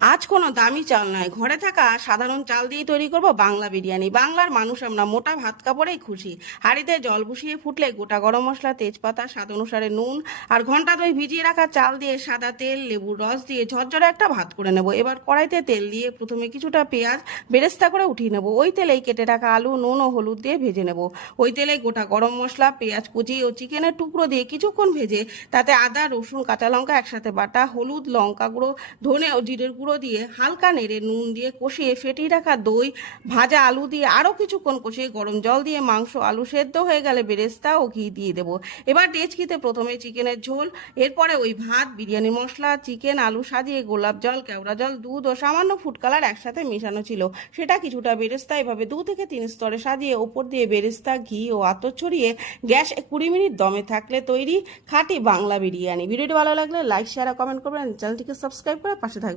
আজ কোনো দামি চাল নয়, ঘরে থাকা সাধারণ চাল দিয়ে তৈরি করব বাংলা বিরিয়ানি। বাংলার মানুষ আমরা মোটা ভাত কাপড়েই খুশি। হাঁড়িতে জল বসিয়ে ফুটলে গোটা গরম মশলা, তেজপাতা, স্বাদ অনুসারে নুন আর ঘন্টা দুই ভিজিয়ে রাখা চাল দিয়ে সাদা তেল, লেবুর রস দিয়ে ঝরঝরে একটা ভাত করে নেব। এবার কড়াইতে তেল দিয়ে প্রথমে কিছুটা পেঁয়াজ বেরেস্তা করে উঠিয়ে নেব। ওই তেলেই কেটে রাখা আলু, নুন ও হলুদ দিয়ে ভেজে নেব। ওই তেলে গোটা গরম মশলা, পেঁয়াজ কুচি ও চিকেনের টুকরো দিয়ে কিছুক্ষণ ভেজে তাতে আদা, রসুন, কাঁচা লঙ্কা একসাথে বাটা, হলুদ, লঙ্কা গুঁড়ো, ধনে ও জিরের গুঁড়ো দিয়ে হালকা নেড়ে নুন দিয়ে কষিয়ে ফেটিয়ে রাখা দই, ভাজা আলু দিয়ে আরও কিছুক্ষণ কষিয়ে গরম জল দিয়ে মাংস, আলু সেদ্ধ হয়ে গেলে বেরেস্তা ও ঘি দিয়ে দেবো। এবার ডেচকিতে প্রথমে চিকেনের ঝোল, এরপরে ওই ভাত, বিরিয়ানি মশলা, চিকেন, আলু সাজিয়ে গোলাপ জল, কেওড়া জল, দুধ ও সামান্য ফুড কালার একসাথে মেশানো ছিল, সেটা কিছুটা বেরেস্তা এভাবে 2 থেকে 3 স্তরে সাজিয়ে ওপর দিয়ে বেরেস্তা, ঘি ও আতর ছড়িয়ে গ্যাস 20 মিনিট দমে থাকলে তৈরি খাঁটি বাংলা বিরিয়ানি। ভিডিওটি ভালো লাগলে লাইক, শেয়ার আর কমেন্ট করবেন। চ্যানেলটিকে সাবস্ক্রাইব করে পাশে থাকবেন।